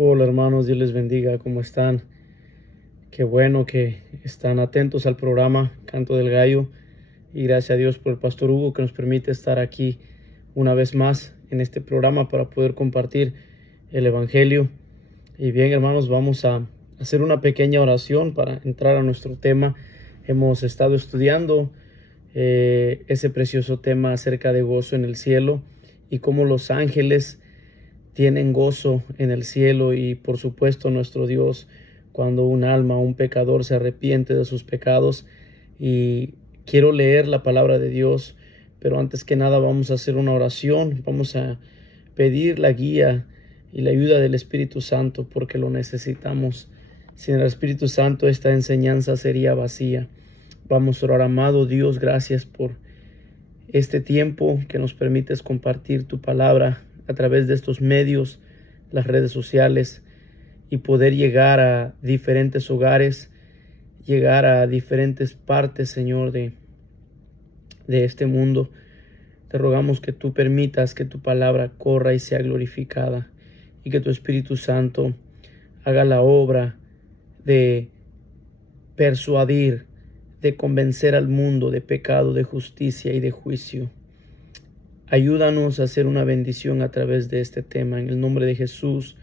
Hola hermanos, Dios les bendiga, ¿cómo están? Qué bueno que están atentos al programa Canto del Gallo y gracias a Dios por el Pastor Hugo que nos permite estar aquí una vez más en este programa para poder compartir el Evangelio. Y bien hermanos, vamos a hacer una pequeña oración para entrar a nuestro tema. Hemos estado estudiando ese precioso tema acerca de gozo en el cielo y cómo los ángeles tienen gozo en el cielo y por supuesto nuestro Dios cuando un alma, un pecador se arrepiente de sus pecados. Y quiero leer la palabra de Dios, pero antes que nada vamos a hacer una oración, vamos a pedir la guía y la ayuda del Espíritu Santo porque lo necesitamos. Sin el Espíritu Santo esta enseñanza sería vacía. Vamos a orar. Amado Dios, gracias por este tiempo que nos permites compartir tu palabra a través de estos medios, las redes sociales, y poder llegar a diferentes hogares, llegar a diferentes partes, Señor, de este mundo. Te rogamos que tú permitas que tu palabra corra y sea glorificada, y que tu Espíritu Santo haga la obra de persuadir, de convencer al mundo de pecado, de justicia y de juicio. Ayúdanos a hacer una bendición a través de este tema. En el nombre de Jesús.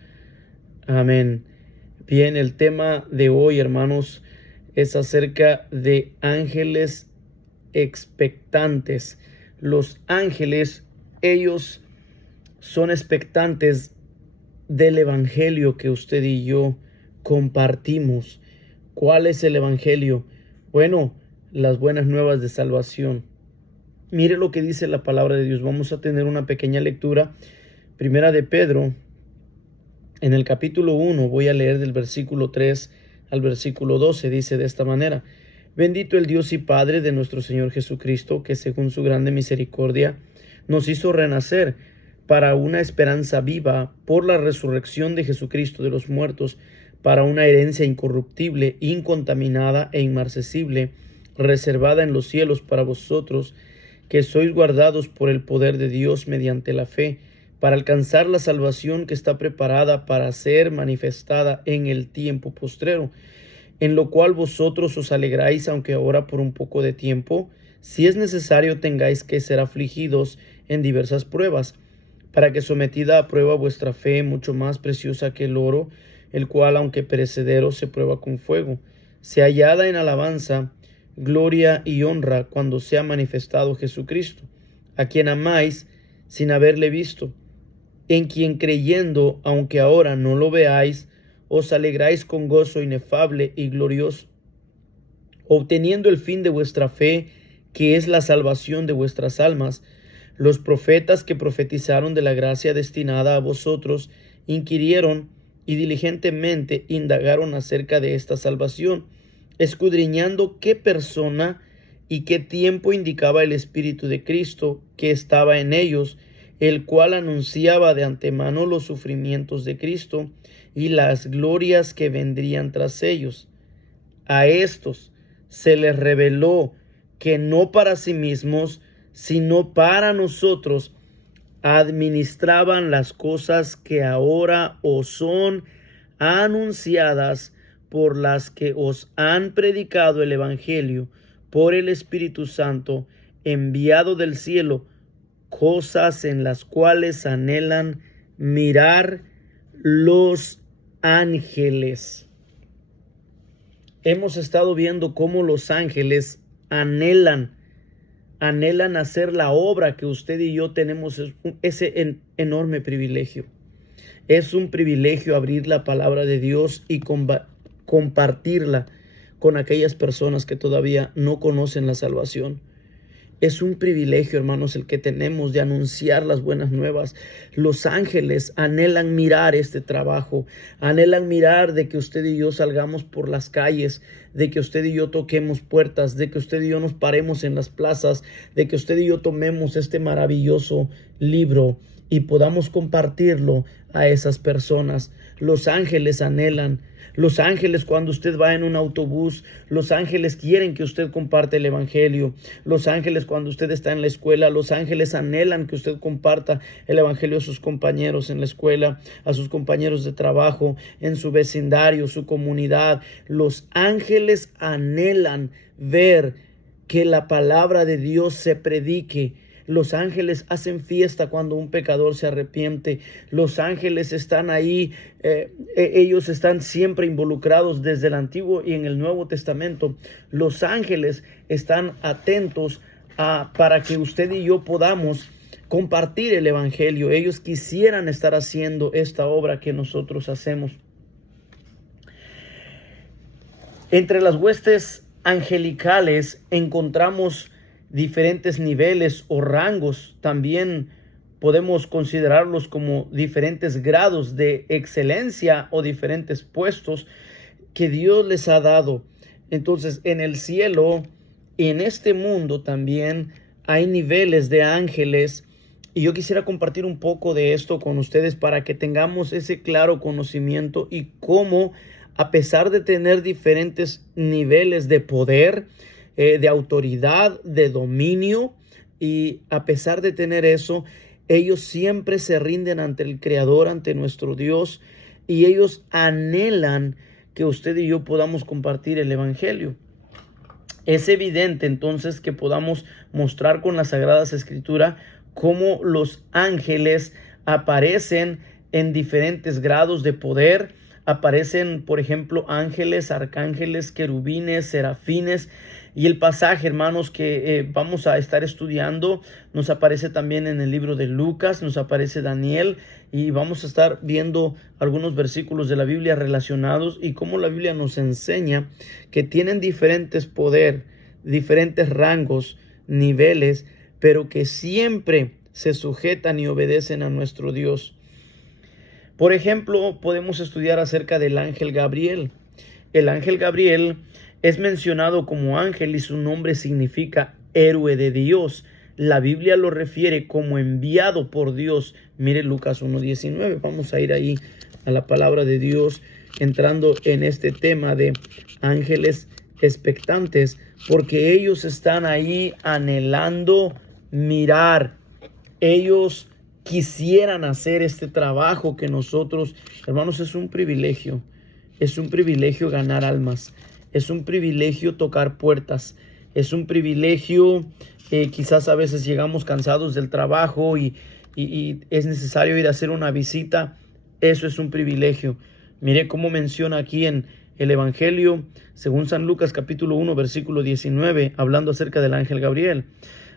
Amén. Bien, el tema de hoy, hermanos, es acerca de ángeles expectantes. Los ángeles, ellos son expectantes del evangelio que usted y yo compartimos. ¿Cuál es el evangelio? Bueno, las buenas nuevas de salvación. Mire lo que dice la palabra de Dios. Vamos a tener una pequeña lectura. Primera de Pedro, en el capítulo 1, voy a leer del versículo 3 al versículo 12. Dice de esta manera: Bendito el Dios y Padre de nuestro Señor Jesucristo, que según su grande misericordia nos hizo renacer para una esperanza viva por la resurrección de Jesucristo de los muertos, para una herencia incorruptible, incontaminada e inmarcesible, reservada en los cielos para vosotros, que sois guardados por el poder de Dios mediante la fe, para alcanzar la salvación que está preparada para ser manifestada en el tiempo postrero, en lo cual vosotros os alegráis, aunque ahora por un poco de tiempo, si es necesario, tengáis que ser afligidos en diversas pruebas, para que sometida a prueba vuestra fe, mucho más preciosa que el oro, el cual, aunque perecedero, se prueba con fuego, sea hallada en alabanza, gloria y honra cuando sea manifestado Jesucristo, a quien amáis sin haberle visto, en quien creyendo, aunque ahora no lo veáis, os alegráis con gozo inefable y glorioso, obteniendo el fin de vuestra fe, que es la salvación de vuestras almas. Los profetas que profetizaron de la gracia destinada a vosotros inquirieron y diligentemente indagaron acerca de esta salvación, escudriñando qué persona y qué tiempo indicaba el Espíritu de Cristo que estaba en ellos, el cual anunciaba de antemano los sufrimientos de Cristo y las glorias que vendrían tras ellos. A estos se les reveló que no para sí mismos, sino para nosotros, administraban las cosas que ahora os son anunciadas, por las que os han predicado el Evangelio por el Espíritu Santo, enviado del cielo, cosas en las cuales anhelan mirar los ángeles. Hemos estado viendo cómo los ángeles anhelan hacer la obra que usted y yo tenemos. Ese enorme privilegio. Es un privilegio abrir la palabra de Dios y compartirla con aquellas personas que todavía no conocen la salvación. Es un privilegio, hermanos, el que tenemos de anunciar las buenas nuevas. Los ángeles anhelan mirar este trabajo, anhelan mirar de que usted y yo salgamos por las calles, de que usted y yo toquemos puertas, de que usted y yo nos paremos en las plazas, de que usted y yo tomemos este maravilloso libro y podamos compartirlo a esas personas. Los ángeles anhelan. Los ángeles, cuando usted va en un autobús, los ángeles quieren que usted comparte el evangelio. Los ángeles, cuando usted está en la escuela, los ángeles anhelan que usted comparta el evangelio a sus compañeros en la escuela, a sus compañeros de trabajo, en su vecindario, su comunidad. Los ángeles anhelan ver que la palabra de Dios se predique. Los ángeles hacen fiesta cuando un pecador se arrepiente. Los ángeles están ahí, ellos están siempre involucrados desde el Antiguo y en el Nuevo Testamento. Los ángeles están atentos para que usted y yo podamos compartir el evangelio. Ellos quisieran estar haciendo esta obra que nosotros hacemos. Entre las huestes angelicales encontramos diferentes niveles o rangos. También podemos considerarlos como diferentes grados de excelencia o diferentes puestos que Dios les ha dado. Entonces, en el cielo y en este mundo también hay niveles de ángeles, y yo quisiera compartir un poco de esto con ustedes para que tengamos ese claro conocimiento y cómo, a pesar de tener diferentes niveles de poder, de autoridad, de dominio, y a pesar de tener eso, ellos siempre se rinden ante el Creador, ante nuestro Dios, y ellos anhelan que usted y yo podamos compartir el evangelio. Es evidente entonces que podamos mostrar con las Sagradas Escrituras cómo los ángeles aparecen en diferentes grados de poder. Aparecen, por ejemplo, ángeles, arcángeles, querubines, serafines. Y el pasaje, hermanos, que vamos a estar estudiando, nos aparece también en el libro de Lucas, nos aparece Daniel, y vamos a estar viendo algunos versículos de la Biblia relacionados y cómo la Biblia nos enseña que tienen diferentes poder, diferentes rangos, niveles, pero que siempre se sujetan y obedecen a nuestro Dios. Por ejemplo, podemos estudiar acerca del ángel Gabriel. El ángel Gabriel es mencionado como ángel y su nombre significa héroe de Dios. La Biblia lo refiere como enviado por Dios. Mire Lucas 1:19. Vamos a ir ahí a la palabra de Dios, entrando en este tema de ángeles expectantes, porque ellos están ahí anhelando mirar. Ellos quisieran hacer este trabajo que nosotros, hermanos, es un privilegio. Es un privilegio ganar almas. Es un privilegio tocar puertas. Es un privilegio, quizás a veces llegamos cansados del trabajo y es necesario ir a hacer una visita. Eso es un privilegio. Mire cómo menciona aquí en el Evangelio, según San Lucas capítulo 1, versículo 19, hablando acerca del ángel Gabriel.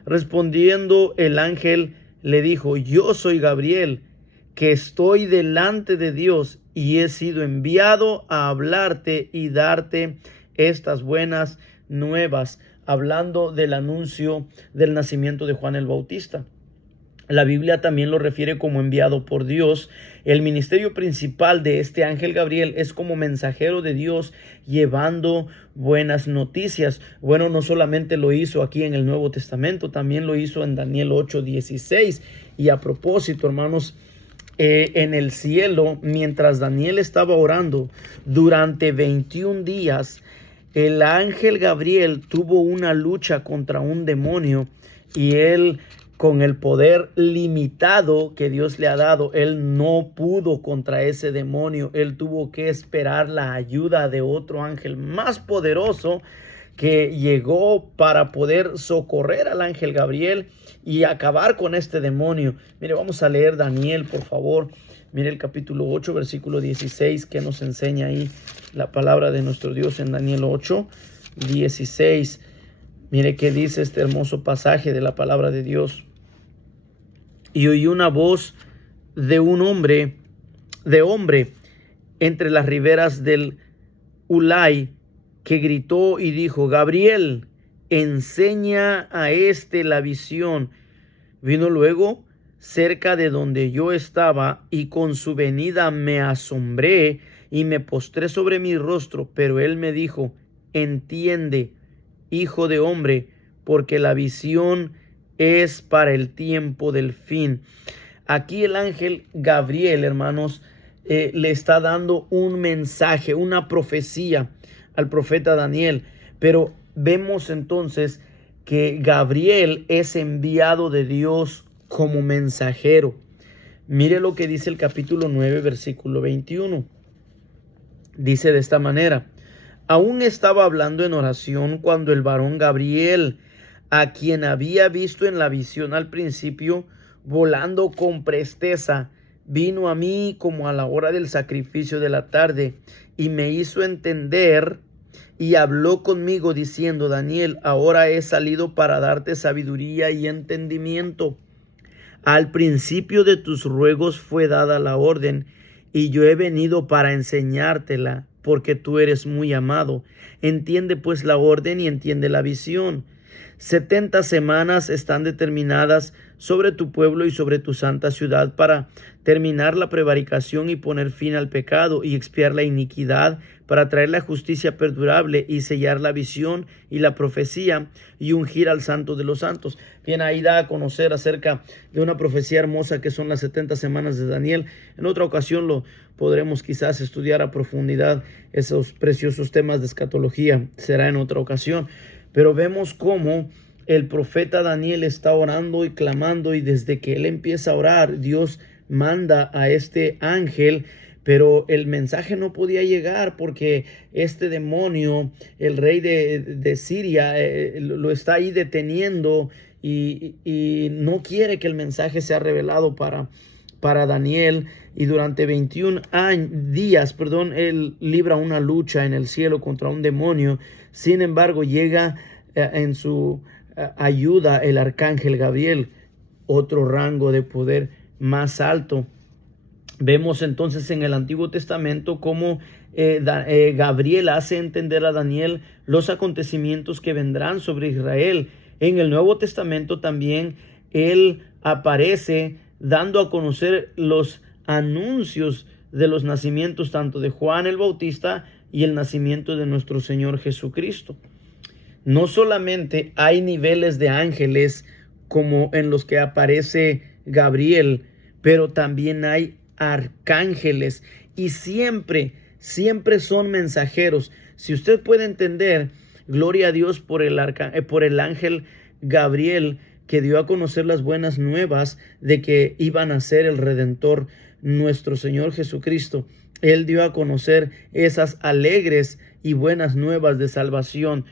Respondiendo el ángel le dijo: yo soy Gabriel, que estoy delante de Dios y he sido enviado a hablarte y darte estas buenas nuevas, hablando del anuncio del nacimiento de Juan el Bautista. La Biblia también lo refiere como enviado por Dios. El ministerio principal de este ángel Gabriel es como mensajero de Dios, llevando buenas noticias. Bueno, no solamente lo hizo aquí en el Nuevo Testamento, también lo hizo en Daniel 8:16. Y a propósito, hermanos, en el cielo, mientras Daniel estaba orando durante 21 días, el ángel Gabriel tuvo una lucha contra un demonio, y él, con el poder limitado que Dios le ha dado, él no pudo contra ese demonio. Él tuvo que esperar la ayuda de otro ángel más poderoso que llegó para poder socorrer al ángel Gabriel y acabar con este demonio. Mire, vamos a leer Daniel, por favor. Mire el capítulo 8, versículo 16, que nos enseña ahí la palabra de nuestro Dios en Daniel 8:16. Mire qué dice este hermoso pasaje de la palabra de Dios. Y oí una voz de un hombre, entre las riberas del Ulai, que gritó y dijo: Gabriel, enseña a este la visión. Vino luego cerca de donde yo estaba, y con su venida me asombré y me postré sobre mi rostro. Pero él me dijo: entiende, hijo de hombre, porque la visión es para el tiempo del fin. Aquí el ángel Gabriel, hermanos, le está dando un mensaje, una profecía al profeta Daniel. Pero vemos entonces que Gabriel es enviado de Dios como mensajero. Mire lo que dice el capítulo 9, versículo 21. Dice de esta manera: aún estaba hablando en oración cuando el varón Gabriel, a quien había visto en la visión al principio, volando con presteza, vino a mí como a la hora del sacrificio de la tarde, y me hizo entender y habló conmigo diciendo: Daniel, ahora he salido para darte sabiduría y entendimiento. Al principio de tus ruegos fue dada la orden, y yo he venido para enseñártela, porque tú eres muy amado. Entiende pues la orden y entiende la visión. 70 semanas están determinadas sobre tu pueblo y sobre tu santa ciudad para terminar la prevaricación y poner fin al pecado y expiar la iniquidad, para traer la justicia perdurable y sellar la visión y la profecía y ungir al santo de los santos. Bien, ahí da a conocer acerca de una profecía hermosa que son las 70 semanas de Daniel. En otra ocasión lo podremos quizás estudiar a profundidad, esos preciosos temas de escatología. Será en otra ocasión. Pero vemos cómo el profeta Daniel está orando y clamando, y desde que él empieza a orar, Dios manda a este ángel, pero el mensaje no podía llegar porque este demonio, el rey de Siria, lo está ahí deteniendo y no quiere que el mensaje sea revelado para Daniel. Y durante 21 días, él libra una lucha en el cielo contra un demonio. Sin embargo, llega en su ayuda el arcángel Gabriel, otro rango de poder más alto. Vemos entonces en el Antiguo Testamento cómo Gabriel hace entender a Daniel los acontecimientos que vendrán sobre Israel. En el Nuevo Testamento también él aparece dando a conocer los anuncios de los nacimientos tanto de Juan el Bautista y el nacimiento de nuestro Señor Jesucristo. No solamente hay niveles de ángeles como en los que aparece Gabriel, pero también hay arcángeles, y siempre son mensajeros. Si usted puede entender, gloria a Dios por el ángel Gabriel, que dio a conocer las buenas nuevas de que iba a nacer el Redentor, nuestro Señor Jesucristo. Él dio a conocer esas alegres y buenas nuevas de salvación.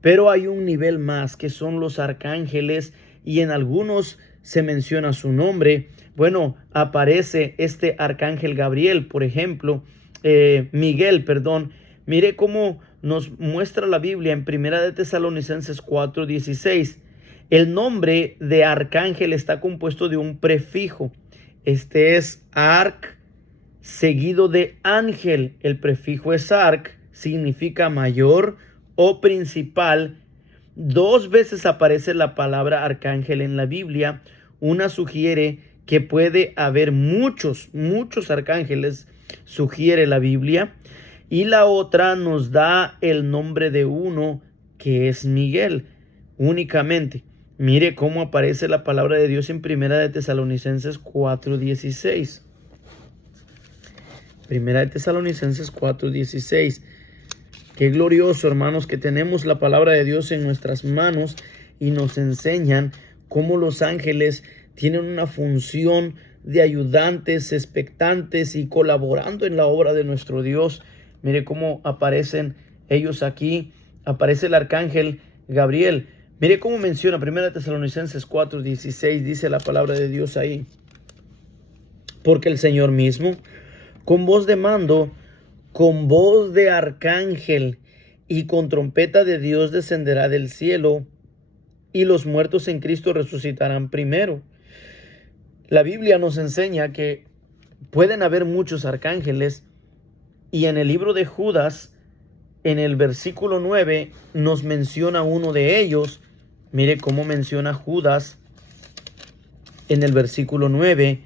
Pero hay un nivel más, que son los arcángeles, y en algunos se menciona su nombre. Bueno, aparece este arcángel Gabriel, por ejemplo, Miguel. Mire cómo nos muestra la Biblia en 1 Tesalonicenses 4:16. El nombre de arcángel está compuesto de un prefijo. Este es arc seguido de ángel. El prefijo es arc, significa mayor o principal. 2 veces aparece la palabra arcángel en la Biblia. Una sugiere que puede haber muchos arcángeles, sugiere la Biblia, y la otra nos da el nombre de uno, que es Miguel, únicamente. Mire cómo aparece la palabra de Dios en 1 Tesalonicenses 4:16. 1 Tesalonicenses 4:16. Qué glorioso, hermanos, que tenemos la palabra de Dios en nuestras manos y nos enseñan cómo los ángeles tienen una función de ayudantes, expectantes y colaborando en la obra de nuestro Dios. Mire cómo aparecen ellos aquí. Aparece el arcángel Gabriel. Mire cómo menciona 1 Tesalonicenses 4:16, dice la palabra de Dios ahí. Porque el Señor mismo, con voz de mando, con voz de arcángel y con trompeta de Dios, descenderá del cielo, y los muertos en Cristo resucitarán primero. La Biblia nos enseña que pueden haber muchos arcángeles, y en el libro de Judas, en el versículo 9, nos menciona uno de ellos. Mire cómo menciona Judas en el versículo 9.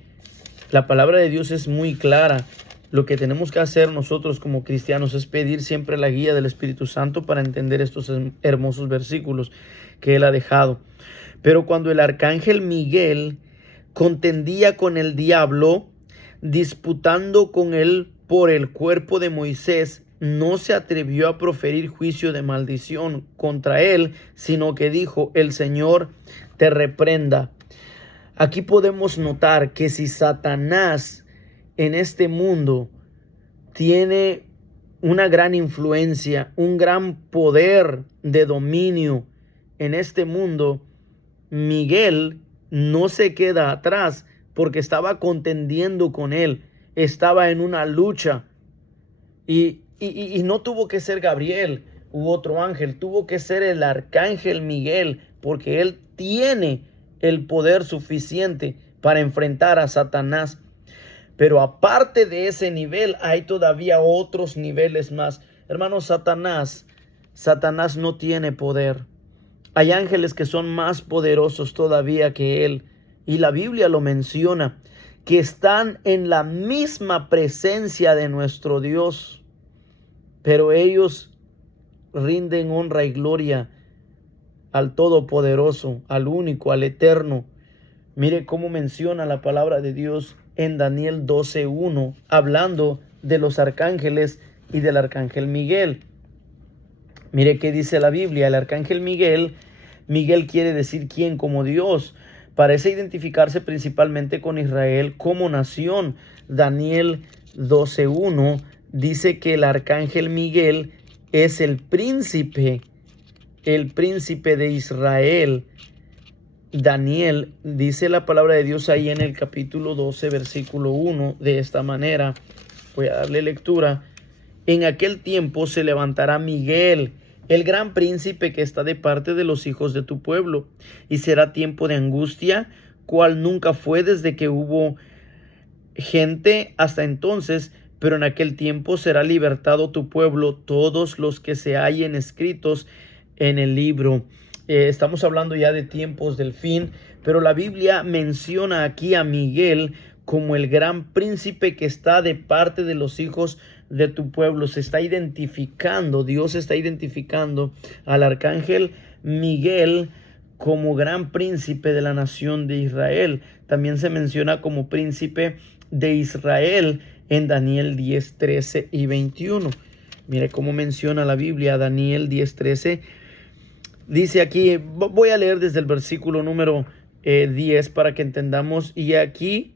La palabra de Dios es muy clara. Lo que tenemos que hacer nosotros como cristianos es pedir siempre la guía del Espíritu Santo para entender estos hermosos versículos que Él ha dejado. Pero cuando el arcángel Miguel contendía con el diablo, disputando con él por el cuerpo de Moisés, no se atrevió a proferir juicio de maldición contra él, sino que dijo: el Señor te reprenda. Aquí podemos notar que si Satanás en este mundo tiene una gran influencia, un gran poder de dominio en este mundo, Miguel no se queda atrás porque estaba contendiendo con él, estaba en una lucha y no tuvo que ser Gabriel u otro ángel, tuvo que ser el arcángel Miguel, porque él tiene el poder suficiente para enfrentar a Satanás. Pero aparte de ese nivel, hay todavía otros niveles más. Hermanos, Satanás no tiene poder. Hay ángeles que son más poderosos todavía que él. Y la Biblia lo menciona, que están en la misma presencia de nuestro Dios. Pero ellos rinden honra y gloria al Todopoderoso, al único, al Eterno. Mire cómo menciona la palabra de Dios en Daniel 12:1, hablando de los arcángeles y del arcángel Miguel. Mire qué dice la Biblia. El arcángel Miguel quiere decir quién como Dios. Parece identificarse principalmente con Israel como nación. Daniel 12:1 dice que el arcángel Miguel es el príncipe de Israel. Daniel dice la palabra de Dios ahí en el capítulo 12, versículo 1, de esta manera. Voy a darle lectura. En aquel tiempo se levantará Miguel, el gran príncipe que está de parte de los hijos de tu pueblo, y será tiempo de angustia, cual nunca fue desde que hubo gente hasta entonces, pero en aquel tiempo será libertado tu pueblo, todos los que se hallen escritos en el libro. Estamos hablando ya de tiempos del fin, pero la Biblia menciona aquí a Miguel como el gran príncipe que está de parte de los hijos de tu pueblo. Se está identificando, Dios está identificando al arcángel Miguel como gran príncipe de la nación de Israel. También se menciona como príncipe de Israel en Daniel 10, 13 y 21. Mire cómo menciona la Biblia Daniel 10, 13. Dice aquí, voy a leer desde el versículo número 10 para que entendamos. Y aquí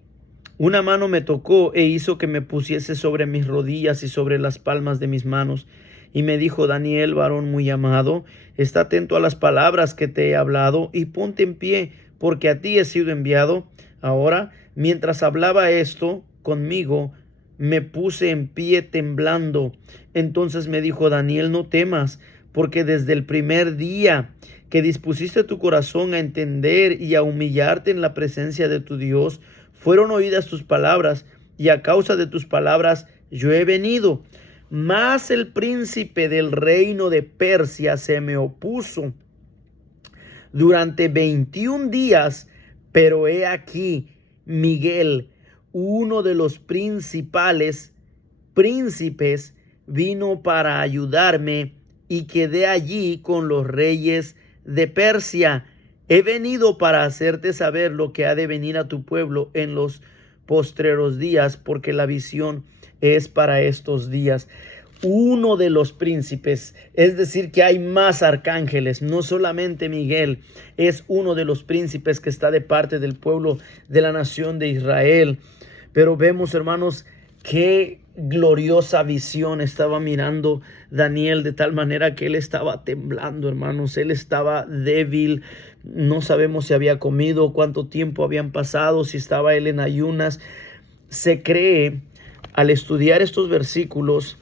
una mano me tocó e hizo que me pusiese sobre mis rodillas y sobre las palmas de mis manos. Y me dijo: Daniel, varón muy amado, está atento a las palabras que te he hablado y ponte en pie, porque a ti he sido enviado. Ahora, mientras hablaba esto conmigo, me puse en pie temblando. Entonces me dijo: Daniel, no temas, porque desde el primer día que dispusiste tu corazón a entender y a humillarte en la presencia de tu Dios, fueron oídas tus palabras, y a causa de tus palabras yo he venido. Mas el príncipe del reino de Persia se me opuso durante 21 días, pero he aquí, Miguel, uno de los principales príncipes, vino para ayudarme, y quedé allí con los reyes de Persia. He venido para hacerte saber lo que ha de venir a tu pueblo en los postreros días, porque la visión es para estos días. Uno de los príncipes, es decir, que hay más arcángeles, no solamente Miguel, es uno de los príncipes que está de parte del pueblo de la nación de Israel. Pero vemos, hermanos, qué gloriosa visión estaba mirando Daniel, de tal manera que él estaba temblando, hermanos. Él estaba débil. No sabemos si había comido, cuánto tiempo habían pasado, si estaba él en ayunas. Se cree, al estudiar estos versículos,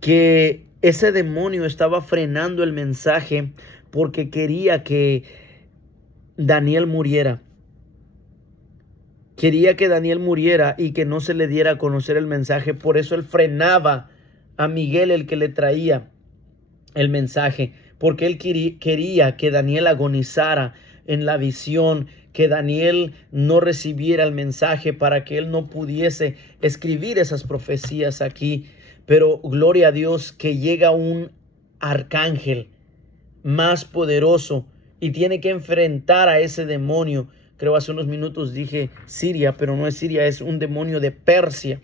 que ese demonio estaba frenando el mensaje porque quería que Daniel muriera. Quería que Daniel muriera y que no se le diera a conocer el mensaje. Por eso él frenaba a Miguel, el que le traía el mensaje, porque él quería que Daniel agonizara en la visión, que Daniel no recibiera el mensaje, para que él no pudiese escribir esas profecías aquí. Pero gloria a Dios que llega un arcángel más poderoso y tiene que enfrentar a ese demonio Creo hace unos minutos dije Siria, pero no es Siria, es un demonio de Persia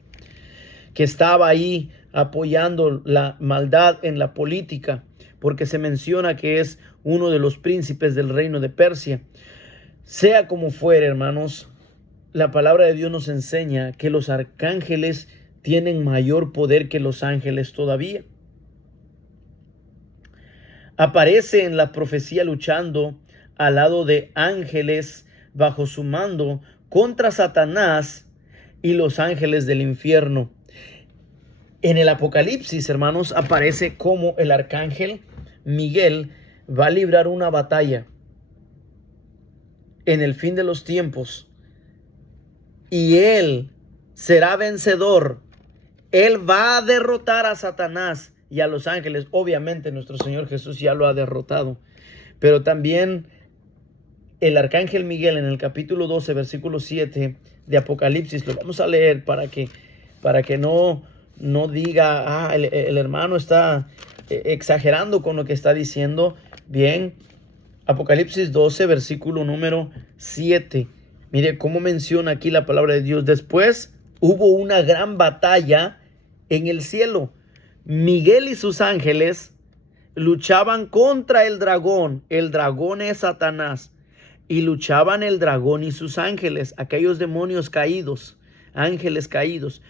que estaba ahí apoyando la maldad en la política, porque se menciona que es uno de los príncipes del reino de Persia. Sea como fuere, hermanos, la palabra de Dios nos enseña que los arcángeles tienen mayor poder que los ángeles todavía. Aparece en la profecía luchando al lado de ángeles bajo su mando contra Satanás y los ángeles del infierno. En el Apocalipsis, hermanos, aparece como el arcángel Miguel va a librar una batalla en el fin de los tiempos y él será vencedor. Él va a derrotar a Satanás y a los ángeles. Obviamente nuestro Señor Jesús ya lo ha derrotado, pero también el arcángel Miguel en el capítulo 12 versículo 7 de Apocalipsis, lo vamos a leer para que no diga, el hermano está exagerando con lo que está diciendo. Bien, Apocalipsis 12 versículo número 7. Mire cómo menciona aquí la palabra de Dios. Después hubo una gran batalla en el cielo. Miguel y sus ángeles luchaban contra el dragón. El dragón es Satanás. Y luchaban el dragón y sus ángeles, aquellos demonios caídos, ángeles caídos.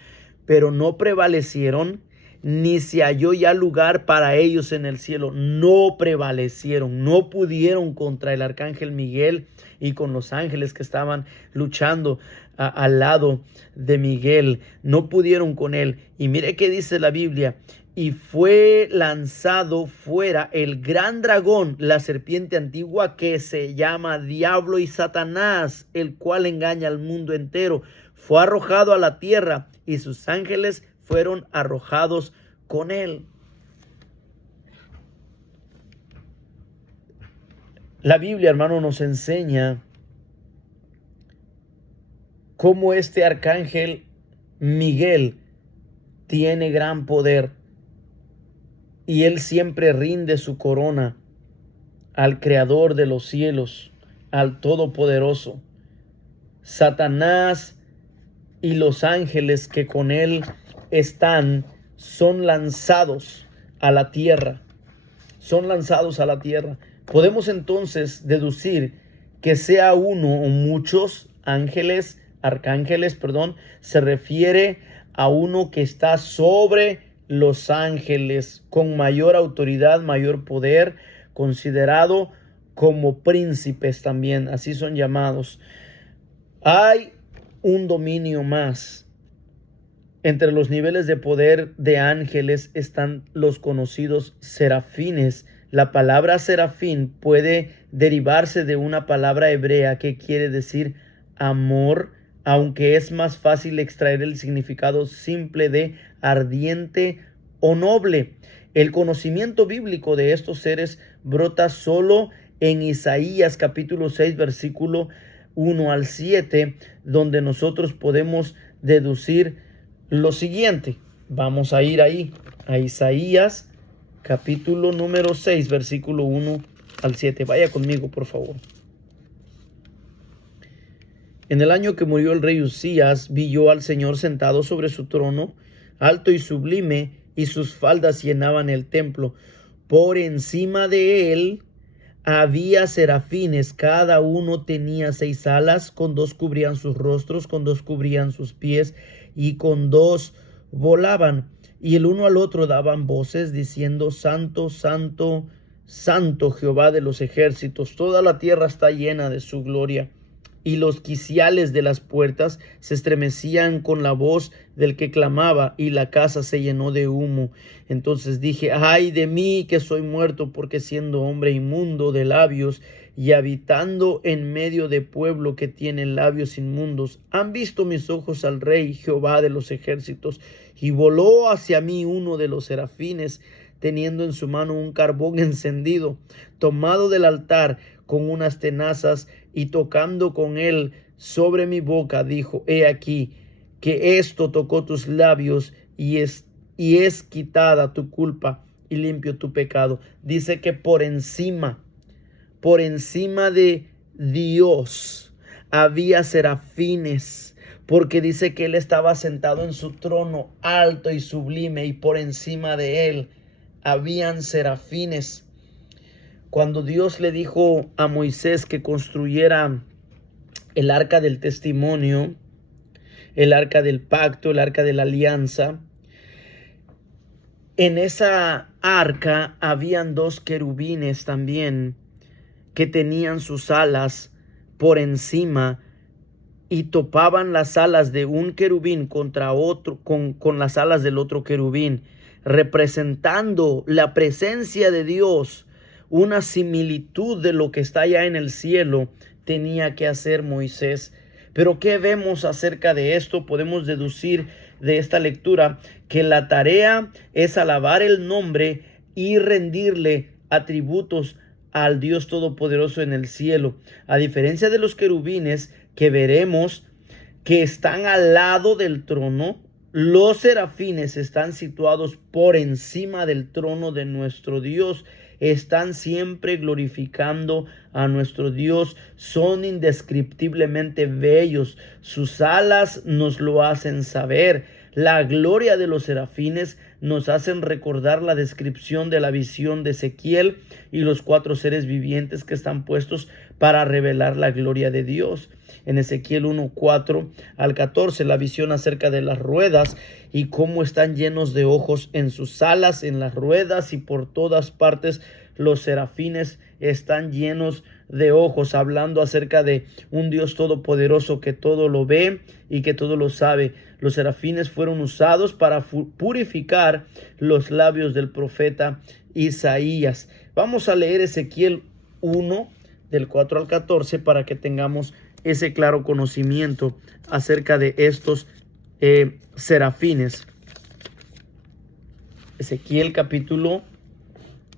Pero no prevalecieron, ni se halló ya lugar para ellos en el cielo. No prevalecieron, no pudieron contra el arcángel Miguel y con los ángeles que estaban luchando al lado de Miguel. No pudieron con él. Y mire qué dice la Biblia. Y fue lanzado fuera el gran dragón, la serpiente antigua que se llama Diablo y Satanás, el cual engaña al mundo entero. Fue arrojado a la tierra y sus ángeles fueron arrojados con él. La Biblia, hermano, nos enseña cómo este arcángel Miguel tiene gran poder y él siempre rinde su corona al Creador de los cielos, al Todopoderoso. Satanás y los ángeles que con él están son lanzados a la tierra. Son lanzados a la tierra. Podemos entonces deducir que sea uno o muchos arcángeles, se refiere a uno que está sobre los ángeles, con mayor autoridad, mayor poder, considerado como príncipes también, así son llamados. Hay un dominio más. Entre los niveles de poder de ángeles están los conocidos serafines. La palabra serafín puede derivarse de una palabra hebrea que quiere decir amor, aunque es más fácil extraer el significado simple de ardiente o noble. El conocimiento bíblico de estos seres brota solo en Isaías capítulo 6 versículo 1 al 7, donde nosotros podemos deducir lo siguiente. Vamos a ir ahí, a Isaías capítulo número 6, versículo 1 al 7. Vaya conmigo, por favor. En el año que murió el rey Uzías, vi yo al Señor sentado sobre su trono, alto y sublime, y sus faldas llenaban el templo. Por encima de él había serafines, cada uno tenía 6 alas, con 2 cubrían sus rostros, con 2 cubrían sus pies, y con 2 volaban. Y el uno al otro daban voces, diciendo: Santo, Santo, Santo Jehová de los ejércitos, toda la tierra está llena de su gloria. Y los quiciales de las puertas se estremecían con la voz del que clamaba, y la casa se llenó de humo. Entonces dije: ay de mí, que soy muerto, porque siendo hombre inmundo de labios y habitando en medio de pueblo que tiene labios inmundos, han visto mis ojos al Rey Jehová de los ejércitos. Y voló hacia mí uno de los serafines, teniendo en su mano un carbón encendido, tomado del altar con unas tenazas, y tocando con él sobre mi boca, dijo: he aquí que esto tocó tus labios, y es quitada tu culpa y limpio tu pecado. Dice que por encima de Dios había serafines, porque dice que él estaba sentado en su trono alto y sublime, y por encima de él habían serafines. Cuando Dios le dijo a Moisés que construyera el arca del testimonio, el arca del pacto, el arca de la alianza, en esa arca habían 2 querubines también que tenían sus alas por encima y topaban las alas de un querubín contra otro, con las alas del otro querubín, representando la presencia de Dios. Una similitud de lo que está allá en el cielo tenía que hacer Moisés. Pero ¿qué vemos acerca de esto? Podemos deducir de esta lectura que la tarea es alabar el nombre y rendirle atributos al Dios Todopoderoso en el cielo. A diferencia de los querubines que veremos que están al lado del trono, los serafines están situados por encima del trono de nuestro Dios. Están siempre glorificando a nuestro Dios. Son indescriptiblemente bellos. Sus alas nos lo hacen saber. La gloria de los serafines nos hacen recordar la descripción de la visión de Ezequiel y los 4 seres vivientes que están puestos para revelar la gloria de Dios. En Ezequiel 1:4 al 14, la visión acerca de las ruedas y cómo están llenos de ojos en sus alas, en las ruedas, y por todas partes los serafines están llenos de ojos, hablando acerca de un Dios todopoderoso que todo lo ve y que todo lo sabe. Los serafines fueron usados para purificar los labios del profeta Isaías. Vamos a leer Ezequiel 1 del 4 al 14 para que tengamos ese claro conocimiento acerca de estos serafines. Ezequiel capítulo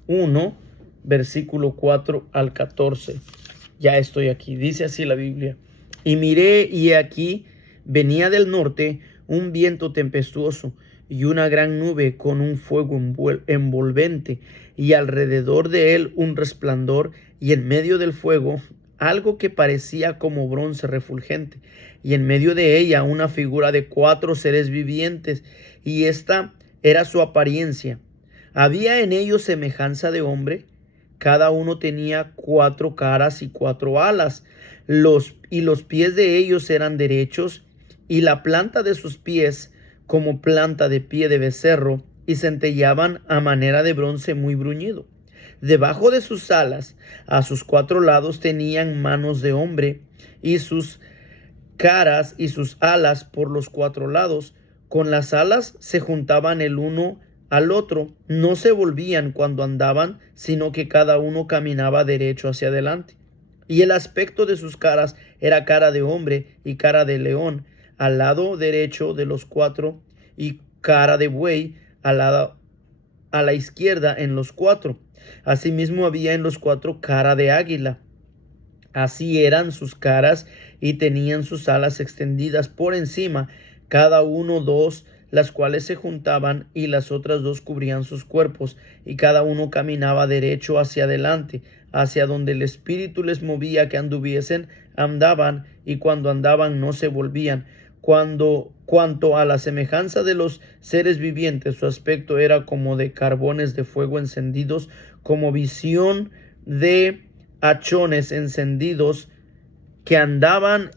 1, versículo 4 al 14. Ya estoy aquí. Dice así la Biblia: y miré, y he aquí venía del norte un viento tempestuoso y una gran nube con un fuego envolvente, y alrededor de él un resplandor, y en medio del fuego algo que parecía como bronce refulgente, y en medio de ella una figura de 4 seres vivientes, y esta era su apariencia. Había en ellos semejanza de hombre. Cada uno tenía 4 caras y 4 alas. Los pies de ellos eran derechos, y la planta de sus pies como planta de pie de becerro, y centellaban a manera de bronce muy bruñido. Debajo de sus alas, a sus 4 lados, tenían manos de hombre, y sus caras y sus alas por los 4 lados. Con las alas se juntaban el uno al otro, no se volvían cuando andaban, sino que cada uno caminaba derecho hacia adelante. Y el aspecto de sus caras era cara de hombre y cara de león al lado derecho de los 4, y cara de buey a la izquierda en los 4. Asimismo había en los 4 cara de águila. Así eran sus caras, y tenían sus alas extendidas por encima, cada uno 2, las cuales se juntaban, y las otras 2 cubrían sus cuerpos, y cada uno caminaba derecho hacia adelante, hacia donde el Espíritu les movía que anduviesen, andaban, y cuando andaban no se volvían. Cuanto a la semejanza de los seres vivientes, su aspecto era como de carbones de fuego encendidos, como visión de hachones encendidos que andaban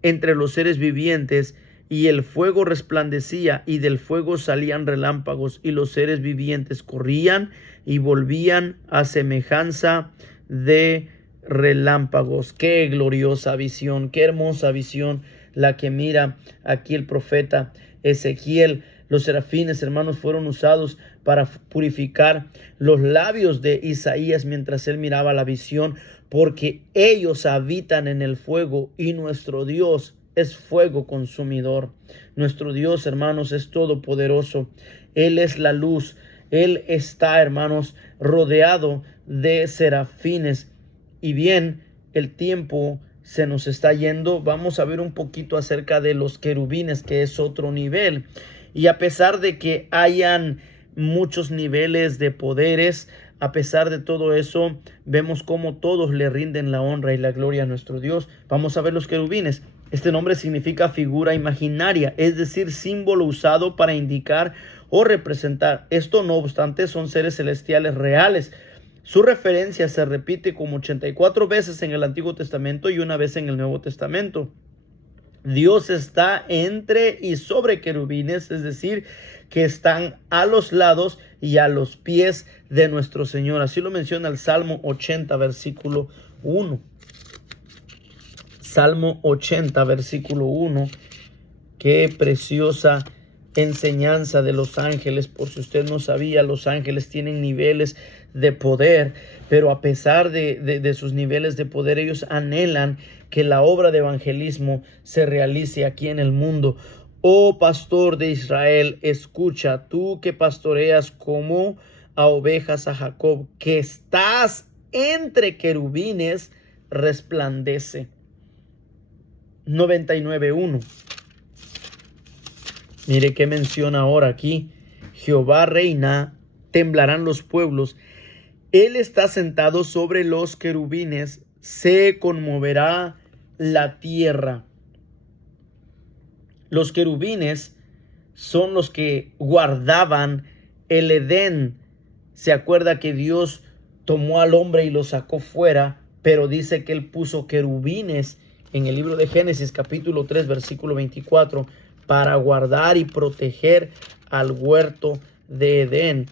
entre los seres vivientes, y el fuego resplandecía, y del fuego salían relámpagos, y los seres vivientes corrían y volvían a semejanza de relámpagos. Qué gloriosa visión, qué hermosa visión la que mira aquí el profeta Ezequiel. Los serafines, hermanos, fueron usados para purificar los labios de Isaías mientras él miraba la visión, porque ellos habitan en el fuego, y nuestro Dios es fuego consumidor. Nuestro Dios, hermanos, es todopoderoso. Él es la luz. Él está, hermanos, rodeado de serafines. Y bien, el tiempo se nos está yendo. Vamos a ver un poquito acerca de los querubines, que es otro nivel. Y a pesar de que hayan muchos niveles de poderes, A pesar de todo eso, vemos cómo todos le rinden la honra y la gloria a nuestro Dios. Vamos a ver los querubines. Este nombre significa figura imaginaria, es decir, símbolo usado para indicar o representar. Esto, no obstante, son seres celestiales reales. Su referencia se repite como 84 veces en el Antiguo Testamento y una vez en el Nuevo Testamento. Dios está entre y sobre querubines, es decir, que están a los lados y a los pies de nuestro Señor. Así lo menciona el Salmo 80, versículo 1. Salmo 80, versículo 1. Qué preciosa enseñanza de los ángeles. Por si usted no sabía, los ángeles tienen niveles de poder, pero a pesar de sus niveles de poder, ellos anhelan que la obra de evangelismo se realice aquí en el mundo. Oh pastor de Israel, escucha, tú que pastoreas como a ovejas a Jacob, que estás entre querubines, resplandece. 99:1. Mire qué menciona ahora aquí. Jehová reina, temblarán los pueblos. Él está sentado sobre los querubines, se conmoverá la tierra. Los querubines son los que guardaban el Edén. Se acuerda que Dios tomó al hombre y lo sacó fuera, pero dice que él puso querubines en el libro de Génesis capítulo 3 versículo 24 para guardar y proteger al huerto de Edén.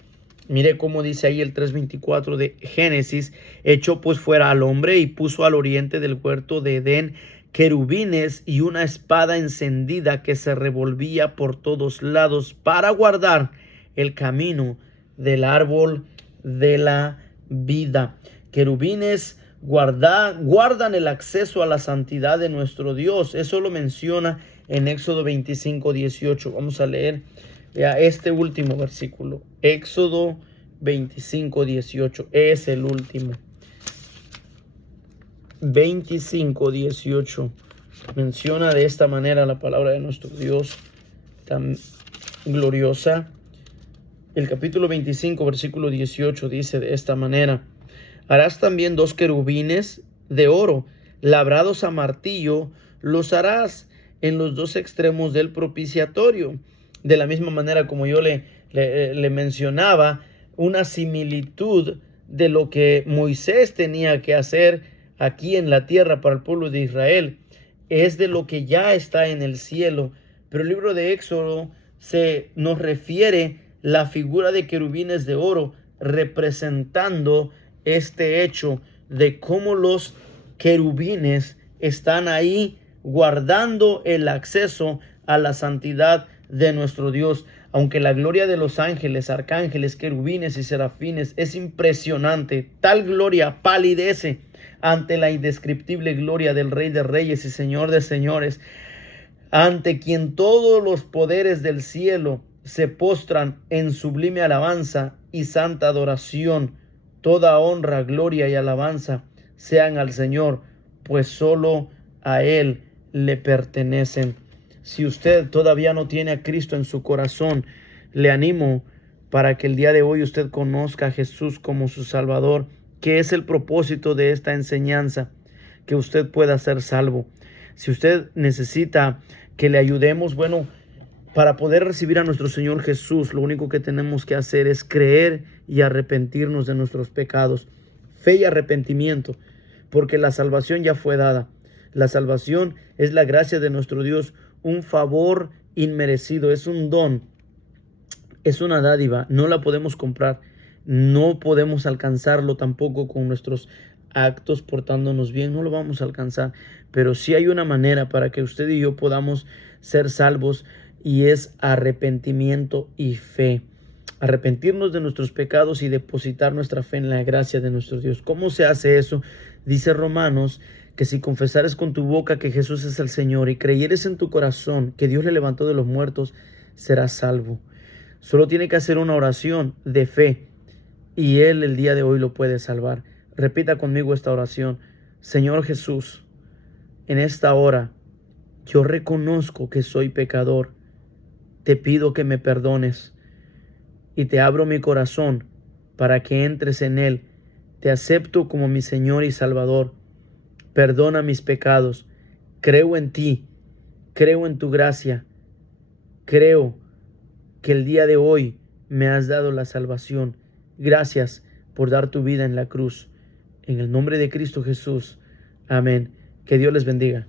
Mire cómo dice ahí el 3:24 de Génesis: echó pues fuera al hombre y puso al oriente del huerto de Edén querubines y una espada encendida que se revolvía por todos lados para guardar el camino del árbol de la vida. Querubines guardan el acceso a la santidad de nuestro Dios. Eso lo menciona en Éxodo 25:18. Vamos a leer este último versículo. Éxodo 25:18 es el último. 25:18 menciona de esta manera la palabra de nuestro Dios tan gloriosa. El capítulo 25 versículo 18 dice de esta manera: harás también 2 querubines de oro labrados a martillo, los harás en los 2 extremos del propiciatorio. De la misma manera como yo le mencionaba, una similitud de lo que Moisés tenía que hacer aquí en la tierra para el pueblo de Israel es de lo que ya está en el cielo. Pero el libro de Éxodo nos refiere la figura de querubines de oro, representando este hecho de cómo los querubines están ahí guardando el acceso a la santidad de nuestro Dios. Aunque la gloria de los ángeles, arcángeles, querubines y serafines es impresionante, tal gloria palidece ante la indescriptible gloria del Rey de Reyes y Señor de Señores, ante quien todos los poderes del cielo se postran en sublime alabanza y santa adoración. Toda honra, gloria y alabanza sean al Señor, pues solo a Él le pertenecen. Si usted todavía no tiene a Cristo en su corazón, le animo para que el día de hoy usted conozca a Jesús como su Salvador, que es el propósito de esta enseñanza, que usted pueda ser salvo. Si usted necesita que le ayudemos, bueno, para poder recibir a nuestro Señor Jesús, lo único que tenemos que hacer es creer y arrepentirnos de nuestros pecados. Fe y arrepentimiento, porque la salvación ya fue dada. La salvación es la gracia de nuestro Dios, un favor inmerecido, es un don, es una dádiva, no la podemos comprar, no podemos alcanzarlo tampoco con nuestros actos portándonos bien, no lo vamos a alcanzar, pero sí hay una manera para que usted y yo podamos ser salvos, y es arrepentimiento y fe. Arrepentirnos de nuestros pecados y depositar nuestra fe en la gracia de nuestro Dios. ¿Cómo se hace eso? Dice Romanos que si confesares con tu boca que Jesús es el Señor y creyeres en tu corazón que Dios le levantó de los muertos, serás salvo. Solo tiene que hacer una oración de fe y Él el día de hoy lo puede salvar. Repita conmigo esta oración: Señor Jesús, en esta hora yo reconozco que soy pecador. Te pido que me perdones y te abro mi corazón para que entres en Él. Te acepto como mi Señor y Salvador. Perdona mis pecados. Creo en ti. Creo en tu gracia. Creo que el día de hoy me has dado la salvación. Gracias por dar tu vida en la cruz. En el nombre de Cristo Jesús. Amén. Que Dios les bendiga.